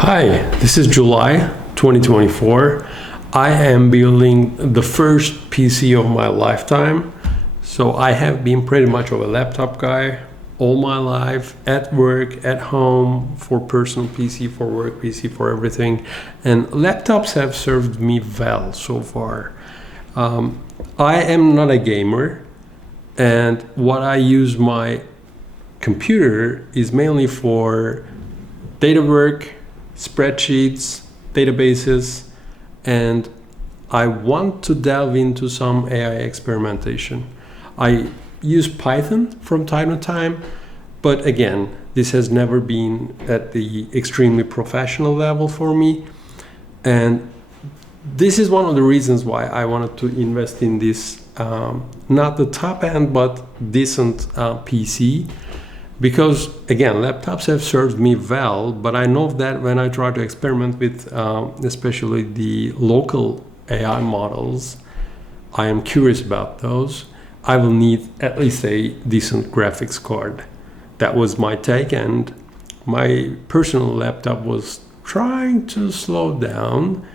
Hi, this is July 2024. I am building the first PC of my lifetime. So I have been pretty much of a laptop guy all my life, at work, at home, for personal PC, for work PC, for everything. And laptops have served me well so far. I am not a gamer, and what I use my computer is mainly for data work, spreadsheets, databases, and I want to delve into some AI experimentation. I use Python from time to time, but again, this has never been at the extremely professional level for me. And this is one of the reasons why I wanted to invest in this, not the top end, but decent PC. Because again, laptops have served me well, but I know that when I try to experiment with especially the local AI models, I am curious about those. I will need at least a decent graphics card. That was my take, and my personal laptop was trying to slow down,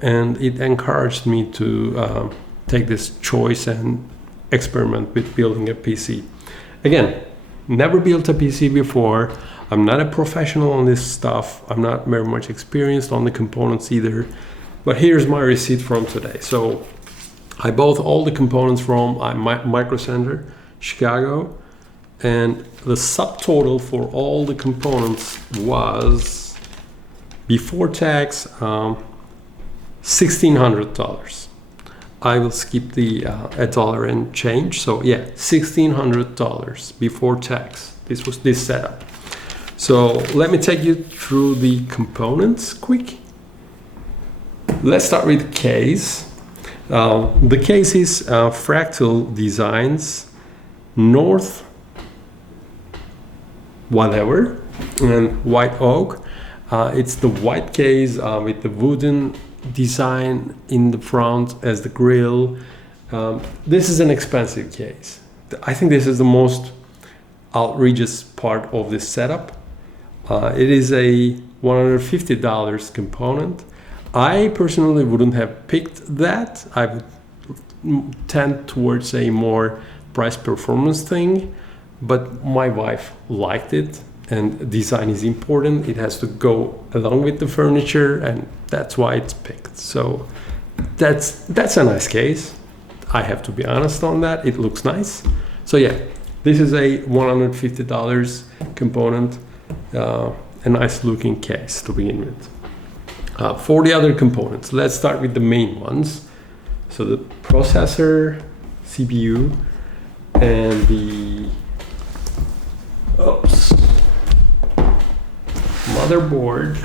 and it encouraged me to take this choice and experiment with building a PC. Again, never built a PC before. I'm not a professional on this stuff. I'm not very much experienced on the components either. But here's my receipt from today. So I bought all the components from Micro Center, Chicago. And the subtotal for all the components was, before tax, $1,600. I will skip the $1 and change. So yeah, $1,600 before tax. This was this setup. So let me take you through the components quick. Let's start with the case. The case is Fractal Designs North whatever and white oak. It's the white case with the wooden design in the front as the grill. This is an expensive case. I think this is the most outrageous part of this setup. It is a $150 component. I personally wouldn't have picked that. I would tend towards a more price performance thing, but my wife liked it. And design is important. It has to go along with the furniture, and that's why it's picked. So that's a nice case. I have to be honest on that. It looks nice. So yeah, this is a $150 component, a nice looking case to begin with. For the other components, let's start with the main ones. So the processor, CPU, and the motherboard,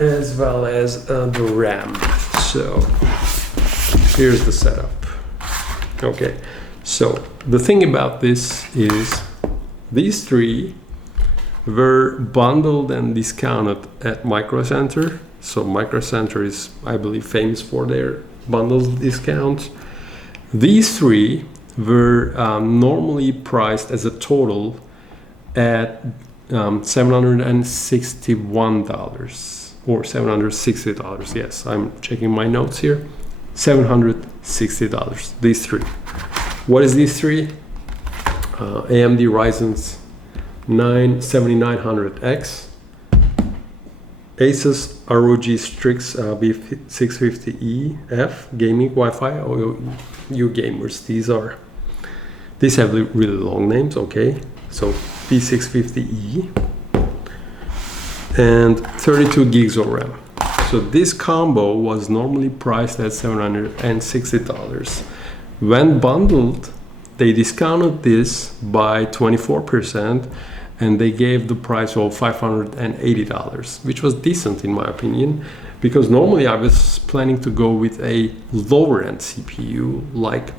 as well as the RAM. So here's the setup. Okay, so the thing about this is these three were bundled and discounted at Micro Center. So Micro Center is, I believe, famous for their bundled discounts. These three were normally priced as a total at $761 or $760. Yes, I'm checking my notes here. $760. These three. What is these three? AMD Ryzen's 7900X, ASUS ROG STRIX B650EF gaming Wi-Fi. Oh, you gamers, these have really long names. Okay, so B650E, and 32 gigs of RAM. So this combo was normally priced at $760. When bundled, they discounted this by 24%, and they gave the price of $580, which was decent in my opinion, because normally I was planning to go with a lower end CPU like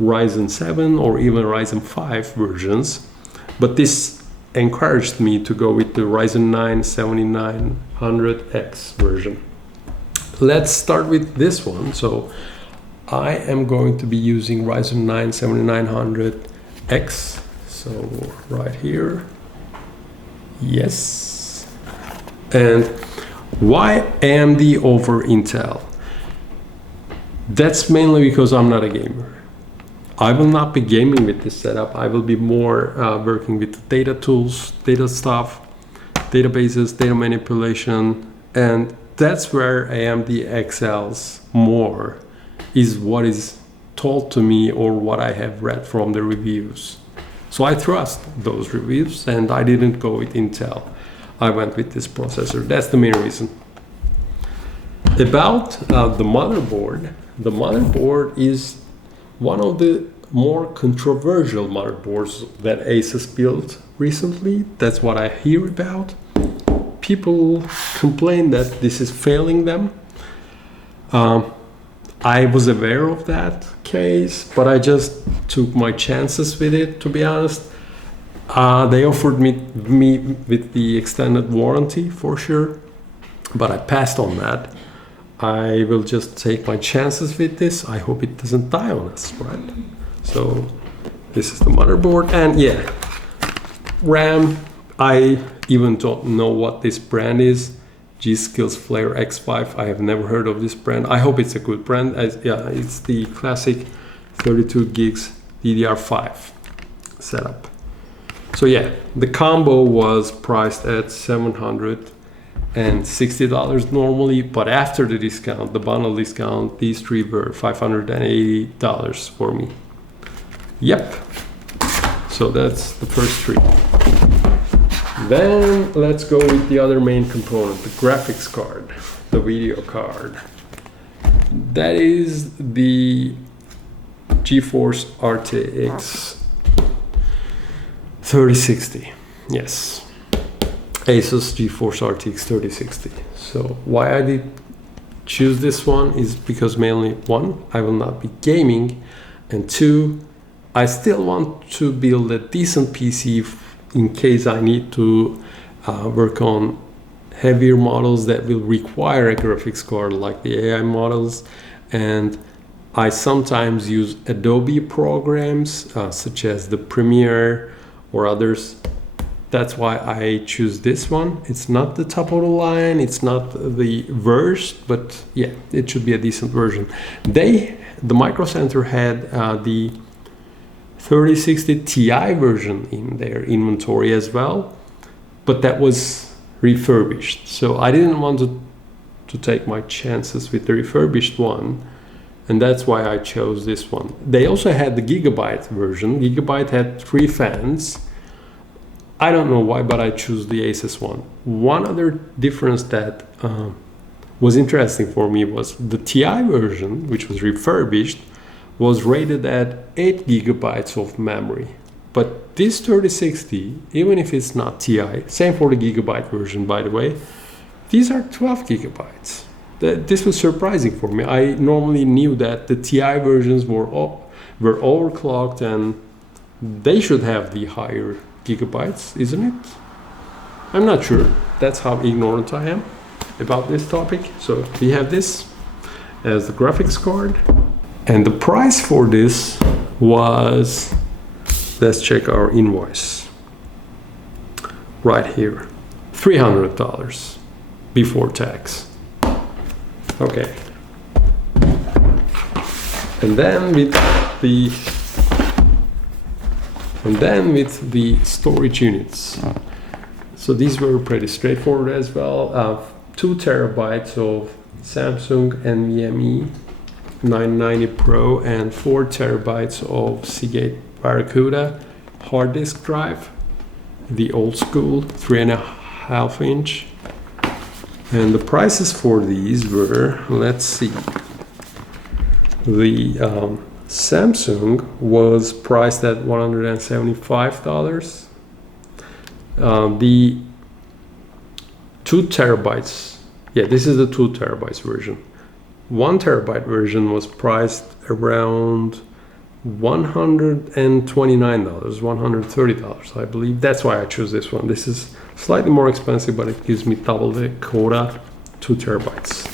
Ryzen 7 or even Ryzen 5 versions, but this encouraged me to go with the Ryzen 9 7900X version. Let's start with this one. So I am going to be using Ryzen 9 7900X. So right here, Yes. And why AMD over Intel? That's mainly because I'm not a gamer. I will not be gaming with this setup. I will be more working with data tools, data stuff, databases, data manipulation, and that's where AMD excels more, is what is told to me or what I have read from the reviews. So I trust those reviews and I didn't go with Intel. I went with this processor. That's the main reason. About the motherboard is one of the more controversial motherboards that ASUS built recently. That's what I hear about. People complain that this is failing them. I was aware of that case, but I just took my chances with it, to be honest. They offered me with the extended warranty for sure, but I passed on that. I will just take my chances with this. I hope it doesn't die on us, right? So this is the motherboard, and yeah, RAM, I even don't know what this brand is. G.Skill's Flare X5. I have never heard of this brand. I hope it's a good brand. Yeah, it's the classic 32 gigs DDR5 setup. So yeah, the combo was priced at $760 normally, but after the discount, the bundle discount, these three were $580 for me. Yep. So that's the first three. Then let's go with the other main component, the graphics card, the video card. That is the GeForce RTX 3060. Yes, ASUS GeForce RTX 3060. So why I did choose this one is because mainly one, I will not be gaming, and two, I still want to build a decent PC in case I need to work on heavier models that will require a graphics card like the AI models. And I sometimes use Adobe programs such as the Premiere or others. That's why I choose this one. It's not the top of the line, it's not the worst, but yeah, it should be a decent version. The Micro Center had the 3060 Ti version in their inventory as well, but that was refurbished. So I didn't want to take my chances with the refurbished one, and that's why I chose this one. They also had the Gigabyte version. Gigabyte had 3 fans. I don't know why, but I chose the ASUS one. One other difference that was interesting for me was the Ti version, which was refurbished, was rated at 8 gigabytes of memory. But this 3060, even if it's not Ti, same for the Gigabyte version, by the way, these are 12 gigabytes. This was surprising for me. I normally knew that the Ti versions were overclocked and they should have the higher gigabytes, isn't it? I'm not sure. That's how ignorant I am about this topic. So we have this as the graphics card. And the price for this was, let's check our invoice right here, $300 before tax. Okay. And then with the storage units. So these were pretty straightforward as well. 2 terabytes of Samsung NVMe 990 Pro and 4 terabytes of Seagate Barracuda hard disk drive, the old school 3.5 inch. And the prices for these were, let's see, the Samsung was priced at $175. The 2 terabytes, yeah, this is the 2 terabytes version. 1 terabyte version was priced around $129, $130, I believe. That's why I chose this one. This is slightly more expensive, but it gives me double the quota, 2 terabytes.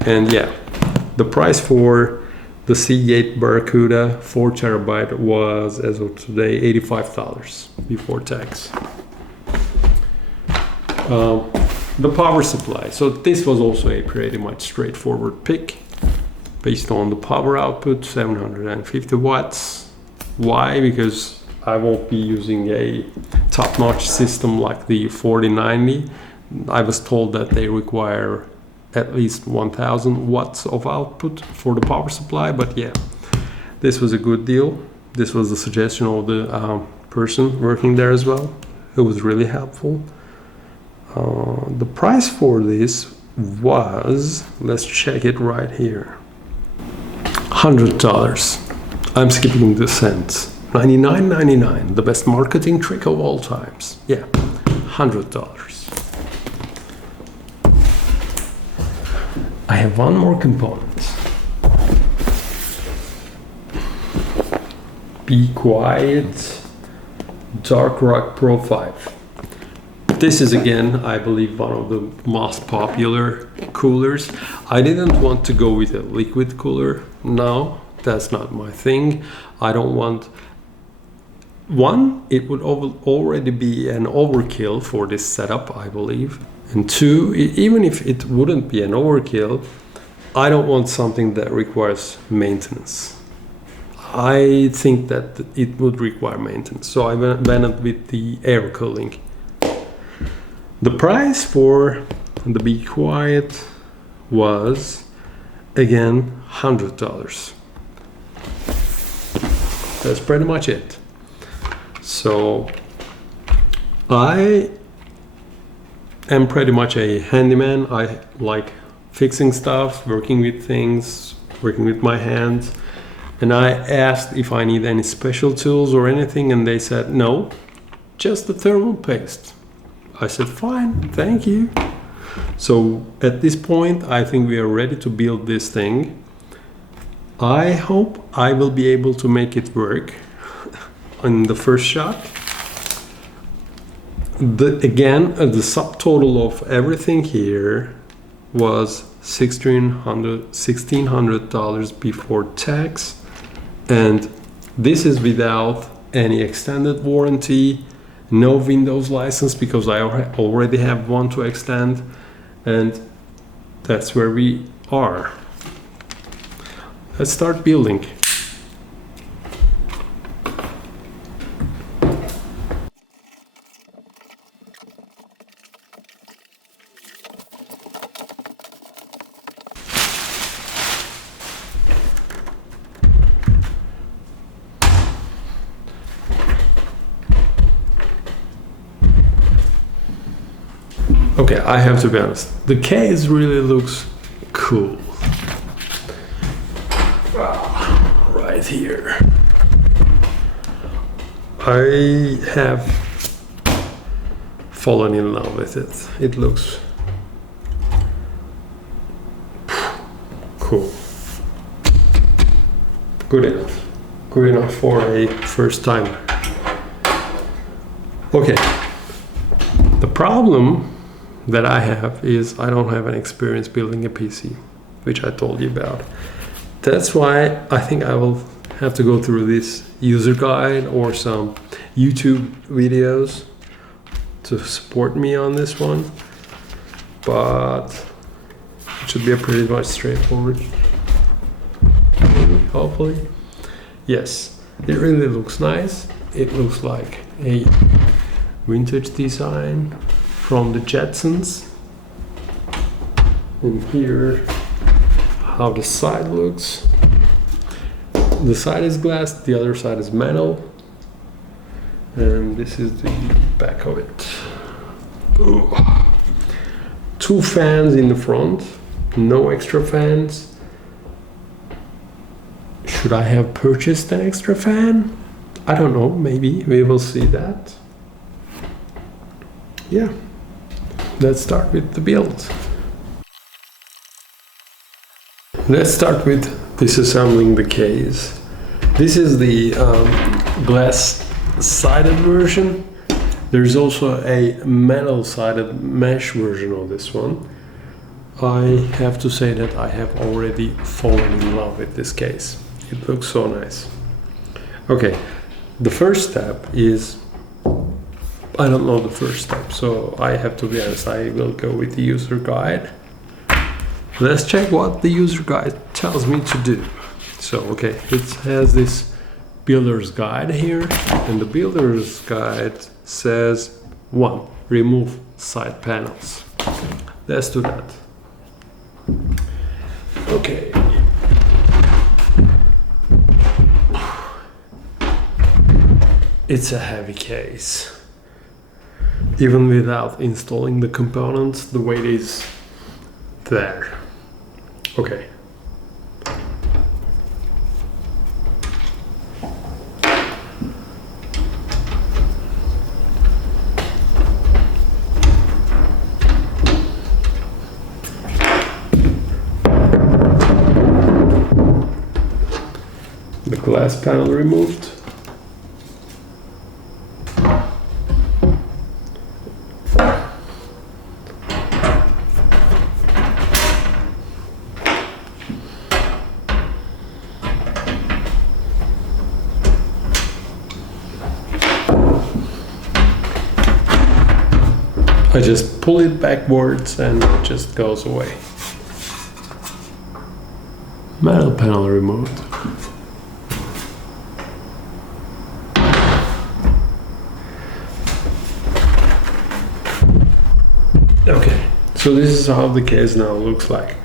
And yeah, the price for the Seagate Barracuda 4 terabyte was, as of today, $85 before tax. The power supply. So this was also a pretty much straightforward pick based on the power output, 750 watts. Why? Because I won't be using a top-notch system like the 4090. I was told that they require at least 1000 watts of output for the power supply, but yeah, this was a good deal. This was the suggestion of the person working there as well. It was really helpful. The price for this was, let's check it right here, $100. I'm skipping the cents. $99.99, the best marketing trick of all times. Yeah, $100. I have one more component. Be Quiet Dark Rock Pro 5. This is again, I believe, one of the most popular coolers. I didn't want to go with a liquid cooler. No, that's not my thing. I don't want... One, it would already be an overkill for this setup, I believe. And two, even if it wouldn't be an overkill, I don't want something that requires maintenance. I think that it would require maintenance, so I went with the air cooling. The price for the Be Quiet was, again, $100. That's pretty much it. So I am pretty much a handyman. I like fixing stuff, working with things, working with my hands. And I asked if I need any special tools or anything, and they said no, just the thermal paste. I said fine, thank you. So at this point, I think we are ready to build this thing. I hope I will be able to make it work in the first shot. Again, the subtotal of everything here was $1,600 before tax, and this is without any extended warranty, no Windows license because I already have one to extend, and that's where we are. Let's start building. Okay, I have to be honest. The case really looks cool. Right here. I have fallen in love with it. It looks cool. Good enough. Good enough for a first timer. Okay. The problem that I have is I don't have an experience building a PC, which I told you about. That's why I think I will have to go through this user guide or some YouTube videos to support me on this one, but it should be a pretty much straightforward, hopefully. Yes, it really looks nice. It looks like a vintage design from the Jetsons. And here, how the side looks. The side is glass, the other side is metal. And this is the back of it. Ooh. 2 fans in the front, no extra fans. Should I have purchased an extra fan? I don't know, maybe we will see that. Yeah. Let's start with the build. Let's start with disassembling the case. This is the glass-sided version. There's also a metal-sided mesh version of this one. I have to say that I have already fallen in love with this case. It looks so nice. Okay, the first step is I don't know the first step, so I have to be honest, I will go with the user guide. Let's check what the user guide tells me to do. So, okay, it has this builder's guide here, and the builder's guide says 1. Remove side panels. Let's do that. Okay. It's a heavy case. Even without installing the components, the weight is there. Okay. The glass panel removed. I just pull it backwards and it just goes away. Metal panel removed. Okay, so this is how the case now looks like.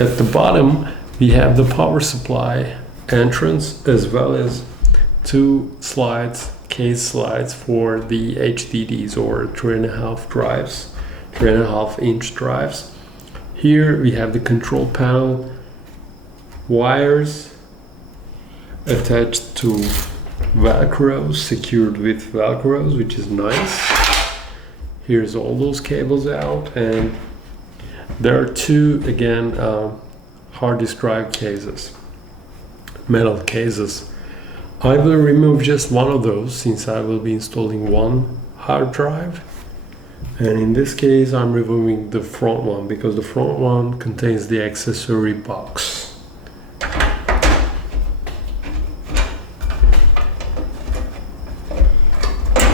At the bottom, we have the power supply entrance as well as 2 slides, case slides for the HDDs or 3.5 drives, 3.5 inch drives. Here we have the control panel, wires attached to velcros, secured with velcros, which is nice. Here's all those cables out, and there are 2 again hard disk drive cases, metal cases. I will remove just one of those since I will be installing 1 hard drive, and in this case I'm removing the front one because the front one contains the accessory box.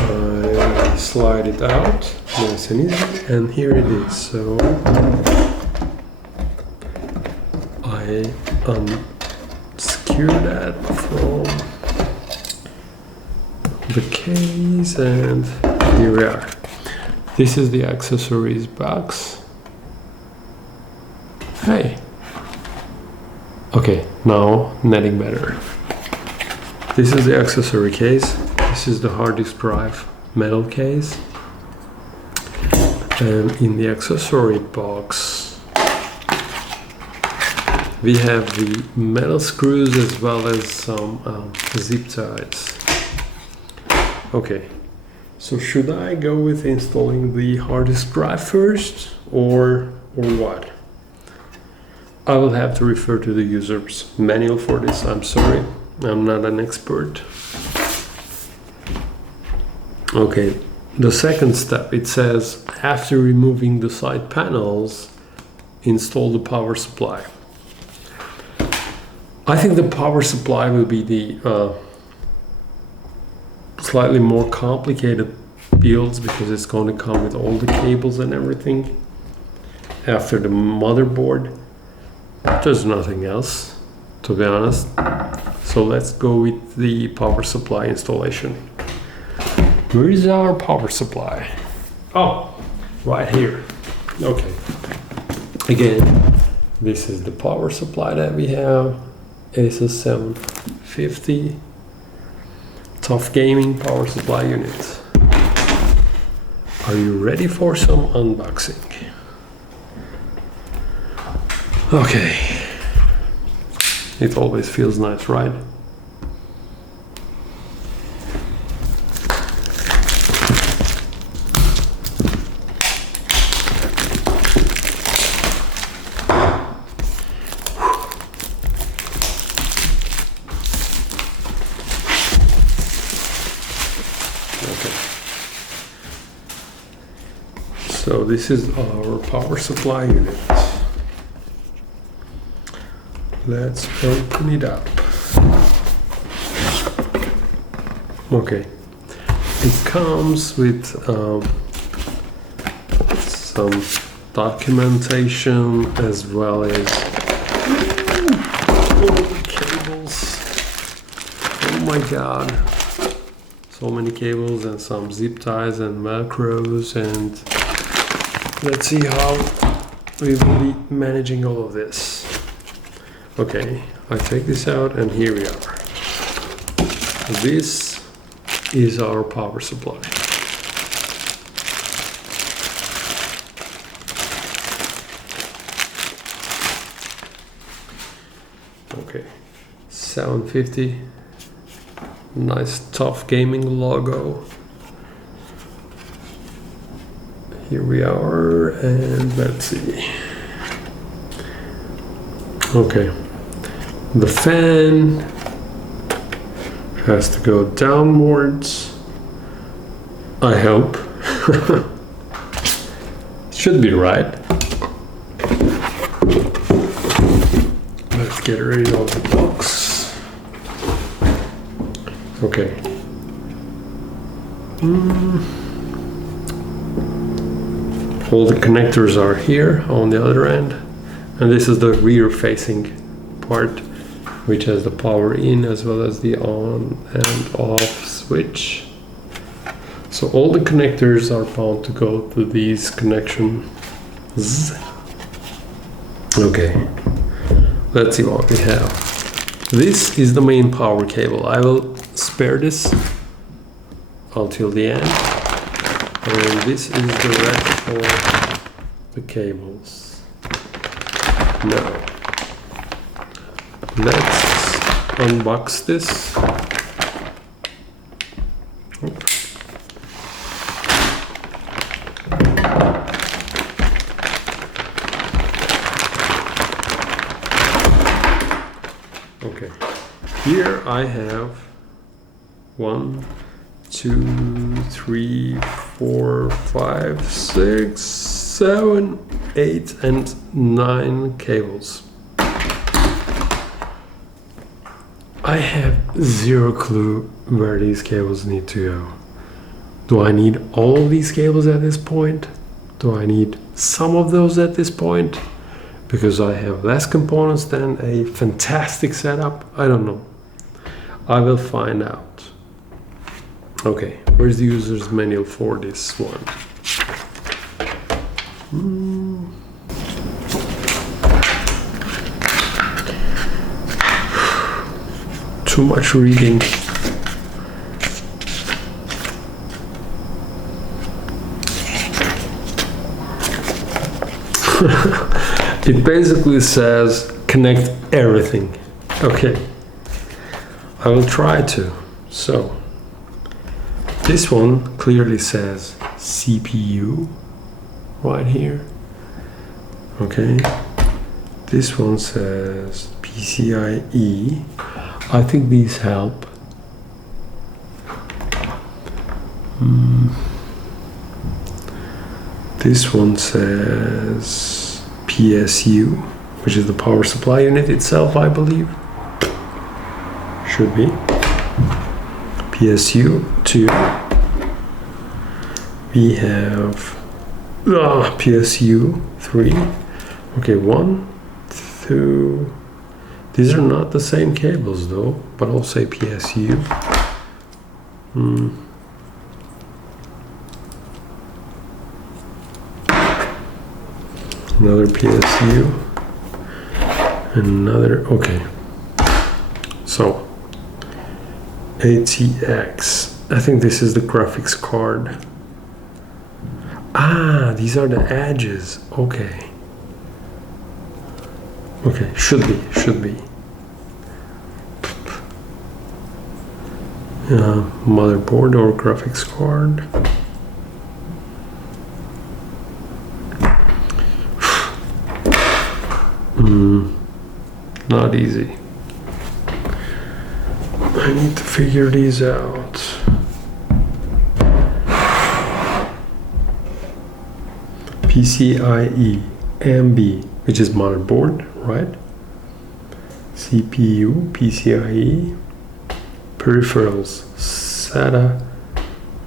I slide it out nice and easy, and here it is. So I unscrew that from the case, and here we are. This is the accessories box. Hey. Okay, now netting better. This is the accessory case. This is the hard disk drive metal case. And in the accessory box, we have the metal screws as well as some zip ties. Okay, so should I go with installing the hard disk drive first or what? I will have to refer to the user's manual for this. I'm sorry, I'm not an expert. Okay, the second step, it says after removing the side panels, install the power supply. I think the power supply will be the slightly more complicated builds because it's going to come with all the cables and everything. After the motherboard, there's nothing else, to be honest. So let's go with the power supply installation. Where is our power supply? Oh, right here. Okay. Again, this is the power supply that we have. ASUS 750 Tough Gaming power supply unit. Are you ready for some unboxing? Okay. It always feels nice, right? So this is our power supply unit. Let's open it up. Okay, It comes with some documentation as well as cables. Oh my god, so many cables and some zip ties and velcros, and let's see how we will be managing all of this. Okay, I take this out and here we are. This is our power supply. Okay, 750, nice tough gaming logo. Here we are, and let's see. Okay, the fan has to go downwards, I hope. Should be right. Let's get rid of the box. Okay. All the connectors are here on the other end, and this is the rear facing part, which has the power in as well as the on and off switch. So all the connectors are bound to go to these connections. Okay, let's see what we have. This is the main power cable. I will spare this until the end. And this is the rest for the cables. Now, let's unbox this. Okay, here I have 1, 2, 3, 4, 5, 6, 7, 8, and 9 cables. I have zero clue where these cables need to go. Do I need all of these cables at this point? Do I need some of those at this point? Because I have less components than a fantastic setup? I don't know. I will find out. Okay, where's the user's manual for this one? Too much reading. It basically says connect everything. Okay, I will try to. So this one clearly says CPU right here. Okay, this one says PCIe. I think these help. This one says PSU, which is the power supply unit itself, I believe. Should be. PSU 2. We have PSU 3. Okay, 1, 2. These are not the same cables though, but I'll say PSU. Another PSU. Another, okay. So, ATX. I think this is the graphics card. Ah, these are the edges. Okay. Okay, should be. Motherboard or graphics card. Not easy. I need to figure these out. PCIe MB, which is motherboard, right? CPU, PCIe, peripherals, SATA,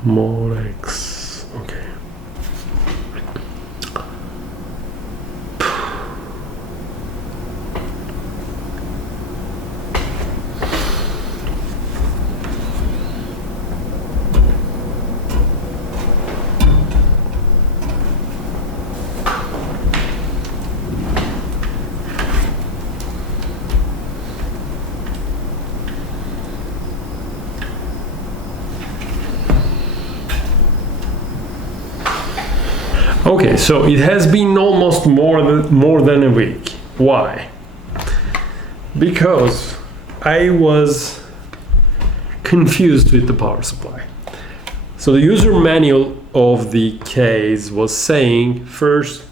Molex. Okay. Okay, so it has been almost more than a week. Why? Because I was confused with the power supply. So the user manual of the case was saying, first,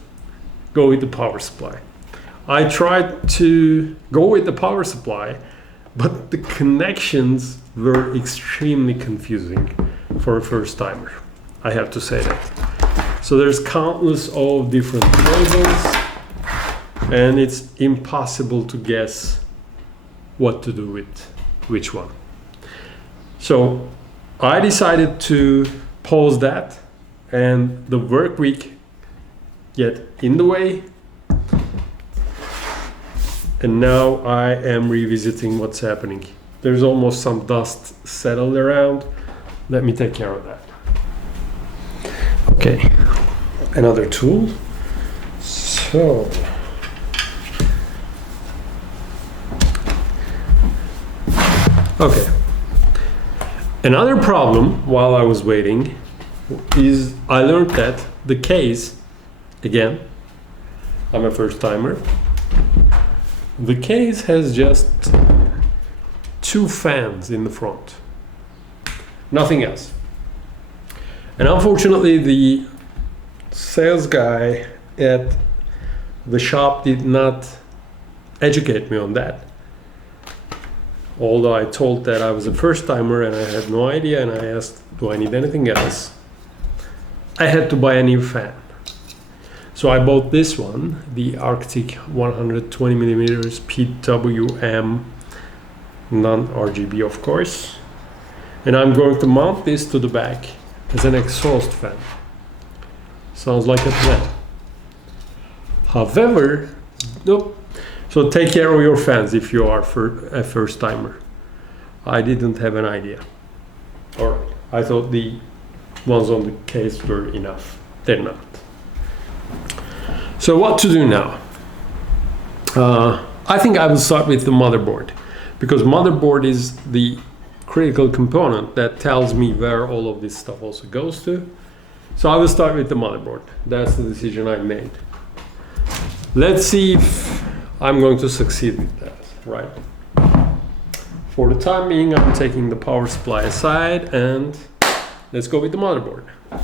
go with the power supply. I tried to go with the power supply, but the connections were extremely confusing for a first timer. I have to say that. So there's countless of different cables, and it's impossible to guess what to do with which one. So I decided to pause that, and the work week get in the way. And now I am revisiting what's happening. There's almost some dust settled around. Let me take care of that. Okay, another tool. So, okay. Another problem while I was waiting is I learned that the case, again, I'm a first timer, the case has just 2 fans in the front, nothing else. And unfortunately, the sales guy at the shop did not educate me on that. Although I told that I was a first timer and I had no idea, and I asked, do I need anything else? I had to buy a new fan. So I bought this one, the Arctic 120mm PWM, non-RGB of course. And I'm going to mount this to the back as an exhaust fan. Sounds like a plan. However, nope. So take care of your fans if you are a first timer. I didn't have an idea. Alright, I thought the ones on the case were enough. They're not. So what to do now? I think I will start with the motherboard, because motherboard is the critical component that tells me where all of this stuff also goes to. So I will start with the motherboard. That's the decision I made. Let's see if I'm going to succeed with that, right? For the time being, I'm taking the power supply aside, and let's go with the motherboard.